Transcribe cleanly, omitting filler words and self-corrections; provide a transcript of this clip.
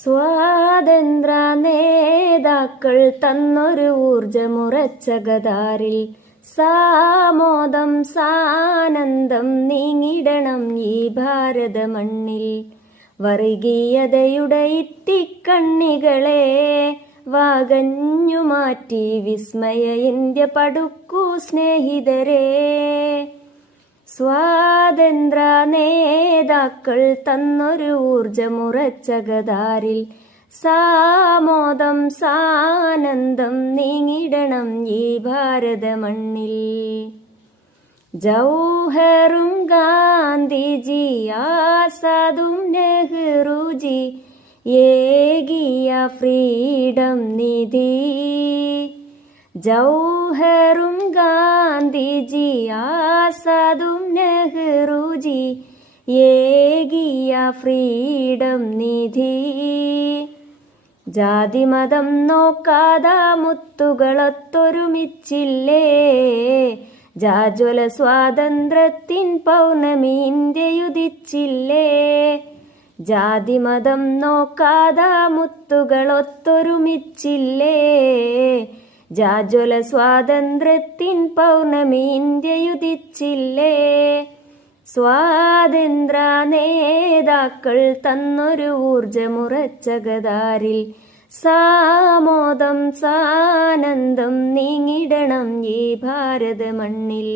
സ്വാതന്ത്ര്യ നേതാക്കൾ തന്നൊരു ഊർജമുറച്ച ഗതാരിൽ സാമോദം സാനന്ദം നീങ്ങിടണം ഈ ഭാരത മണ്ണിൽ. വർഗീയതയുടെ ഇത്തിക്കണ്ണികളെ വാകഞ്ഞു മാറ്റി വിസ്മയ ഇന്ത്യ പടുക്കൂ സ്നേഹിതരെ. സ്വാതന്ത്ര്യ നേതാക്കൾ തന്നൊരു ഊർജമുറച്ച ഗതാരിൽ സാമോദം സാനന്ദം നീങ്ങിടണം ഈ ഭാരത മണ്ണിൽ. ജൗഹറും ഗാന്ധിജി ആസാദും നെഹ്റുജി ഏകിയ ഫ്രീഡം നിധി. ജൗഹറും ഗാന്ധിജി ആസാദും നെഹ്റുജി ഏകിയ ഫ്രീഡം നിധി. ജാതി മതം നോക്കാതെ മുത്തുകളൊത്തൊരുമിച്ചില്ലേ, ജാജ്വല സ്വാതന്ത്ര്യത്തിൻ പൗർണമി ഇന്ത്യയുദിച്ചില്ലേ. ജാതി മതം നോക്കാതെ മുത്തുകളൊത്തൊരുമിച്ചില്ലേ, ജാജ്വല സ്വാതന്ത്ര്യത്തിൻ പൗർണമി ഇന്ത്യയുദിച്ചില്ലേ. സ്വാതന്ത്ര്യ നേതാക്കൾ തന്നൊരു ഊർജമുറച്ച ഗതാരിൽ സാമോദം സാനന്ദം നീങ്ങിടണം ഈ ഭാരത മണ്ണിൽ.